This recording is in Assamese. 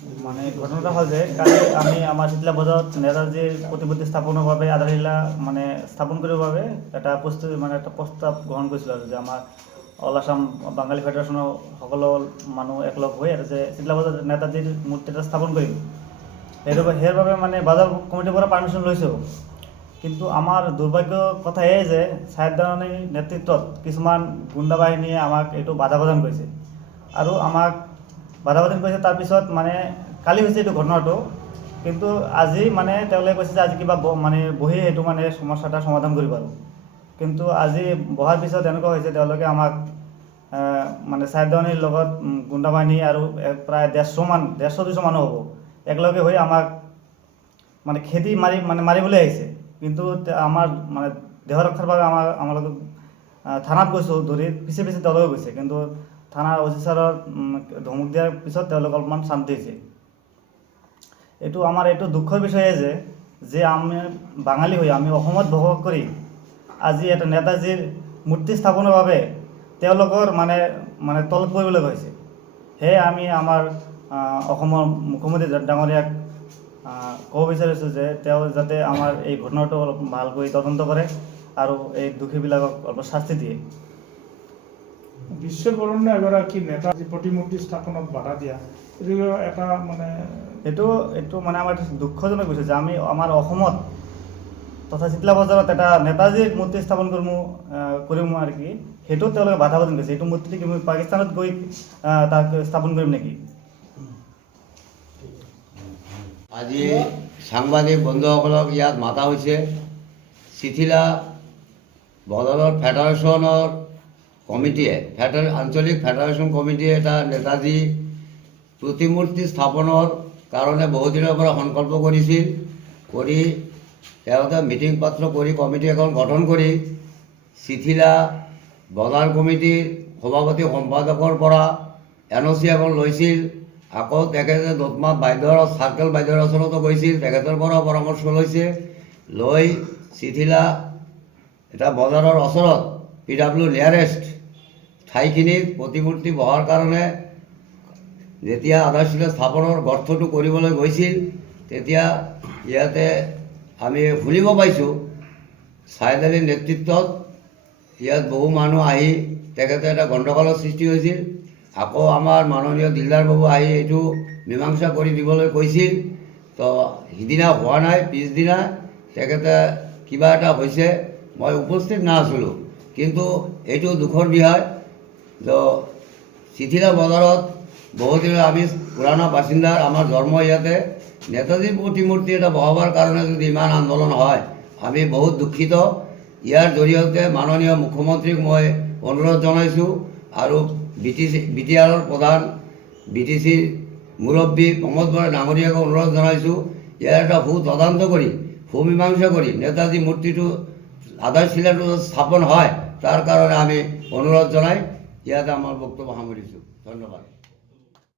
মানে ঘটনাটা হল যে কালি আমি আমাৰ শীতলা বজাৰত নেতাজীৰ প্ৰতিমূৰ্তি স্থাপনৰ বাবে আধাৰশিলা মানে স্থাপন কৰিবৰ বাবে এটা প্ৰস্তুতি মানে এটা প্ৰস্তাৱ গ্ৰহণ কৰিছিলোঁ আৰু যে আমাৰ অল আসাম বাঙালী ফেডাৰেশ্যনৰ সকলো মানুহ একলগ হৈ আৰু যে শীতলা বজাৰত নেতাজীৰ মূৰ্তি এটা স্থাপন কৰিম সেইবাবে মানে বজাৰ কমিটিৰ পৰা পাৰ্মিশ্যন লৈছোঁ। কিন্তু আমাৰ দুৰ্ভাগ্য কথা এই যে ছাহিদ দাৱানীৰ নেতৃত্বত কিছুমান গুণ্ডা বাহিনীয়ে আমাক এইটো বাধা প্ৰদান কৰিছে আৰু আমাক বাধা প্ৰদান কৰিছে। তাৰপিছত মানে কালি হৈছে এইটো ঘটনাটো, কিন্তু আজি মানে তেওঁলোকে কৈছে যে আজি কিবা মানে বহি সেইটো মানে সমস্যাটা সমাধান কৰিব আৰু। কিন্তু আজি বহাৰ পিছত এনেকুৱা হৈছে তেওঁলোকে আমাক মানে ছাহিদ দাৱানীৰ লগত গুণ্ডা বাহিনী আৰু প্ৰায় 150-200 মানুহ হ'ব একেলগে হৈ আমাক মানে খেদি মাৰিবলৈ আহিছে। কিন্তু আমাৰ মানে দেহ ৰক্ষাৰ বাবে আমালোকে থানাত গৈছোঁ, ধৰি পিছে তেওঁলোকে গৈছে, কিন্তু থানাৰ অ'চি ছাৰৰ ধমক দিয়াৰ পিছত তেওঁলোকে অলপমান শান্তি হৈছে। এইটো দুখৰ বিষয়ে যে আমি বাঙালী হৈ আমি অসমত বসবাস কৰি আজি এটা নেতাজীৰ মূৰ্তি স্থাপনৰ বাবে তেওঁলোকৰ মানে তলত পৰিবলৈ হৈছে। সেয়ে আমি আমাৰ অসমৰ মুখ্যমন্ত্ৰী ডাঙৰীয়াক ক'ব বিচাৰিছোঁ যে তেওঁ যাতে আমাৰ এই ঘটনাটো অলপ ভালকৈ তদন্ত কৰে আৰু এই দোষীবিলাকক অলপ শাস্তি দিয়ে। বিশ্ববৰণ্য এগৰাকী নেতাজী প্ৰতিমূৰ্তি স্থাপনত বাধা দিয়া এইটো এটা মানে এইটো মানে আমাৰ দুঃখজনক বিষয় যে আমি আমাৰ অসমত তথা শীতলা বজাৰত এটা নেতাজীৰ মূৰ্তি স্থাপন কৰিম আৰু কি সেইটো তেওঁলোকে বাধা প্ৰদান কৰিছে। এইটো মূৰ্তি কি মই পাকিস্তানত গৈ তাক স্থাপন কৰিম নেকি? আজি সাংবাদিক বন্ধুসকলক ইয়াত মাতা হৈছে। চিঠিলা বজাৰৰ ফেডাৰেশ্যনৰ কমিটিয়ে আঞ্চলিক ফেডাৰেশ্যন কমিটিয়ে এটা নেতাজী প্ৰতিমূৰ্তি স্থাপনৰ কাৰণে বহুদিনৰ পৰা সংকল্প কৰিছিল। তেওঁলোকে মিটিং পাত্ৰ কৰি কমিটি এখন গঠন কৰি চিঠিলা বজাৰ কমিটিৰ সভাপতি সম্পাদকৰ পৰা NOC এখন লৈছিল। আকৌ তেখেতে দোধমা চাৰ্কেল বাইদেউৰ ওচৰতো গৈছিল, তেখেতৰ পৰা পৰামৰ্শ লৈছে। লৈ চিঠিলা এটা বজাৰৰ ওচৰত PW নিয়াৰেষ্ট ঠাইখিনিত প্ৰতিমূৰ্তি বহাৰ কাৰণে যেতিয়া আধাৰশিলা স্থাপনৰ গৰ্থটো কৰিবলৈ গৈছিল তেতিয়া ইয়াতে আমি শুনিব পাইছোঁ ছাহিদ আলীৰ নেতৃত্বত ইয়াত বহু মানুহ আহি তেখেতে এটা গণ্ডগোলৰ সৃষ্টি হৈছিল। আকৌ আমাৰ মাননীয় দিলদাৰ বাবু আহি এইটো মীমাংসা কৰি দিবলৈ কৈছিল। তো সিদিনা হোৱা নাই, পিছদিনা তেখেতে কিবা এটা হৈছে, মই উপস্থিত নাছিলোঁ। কিন্তু এইটো দুখৰ বিষয় যে চিঠিলা বজাৰত বহুদিনৰ আমি পুৰণা বাসিন্দাৰ, আমাৰ জন্ম ইয়াতে, নেতাজীৰ প্ৰতিমূৰ্তি এটা বহাবৰ কাৰণে যদি ইমান আন্দোলন হয় আমি বহুত দুখিত। ইয়াৰ জৰিয়তে মাননীয় মুখ্যমন্ত্ৰীক মই অনুৰোধ জনাইছোঁ আৰু BTRৰ প্ৰধান BTCৰ মুৰব্বী প্ৰমোদ বৰা ডাঙৰীয়াক অনুৰোধ জনাইছোঁ ইয়াৰ এটা তদন্ত কৰি মীমাংসা কৰি নেতাজী মূৰ্তিটো আধাৰশিলাটো স্থাপন হয় তাৰ কাৰণে আমি অনুৰোধ জনাই ইয়াতে আমাৰ বক্তব্য সামৰিছোঁ। ধন্যবাদ।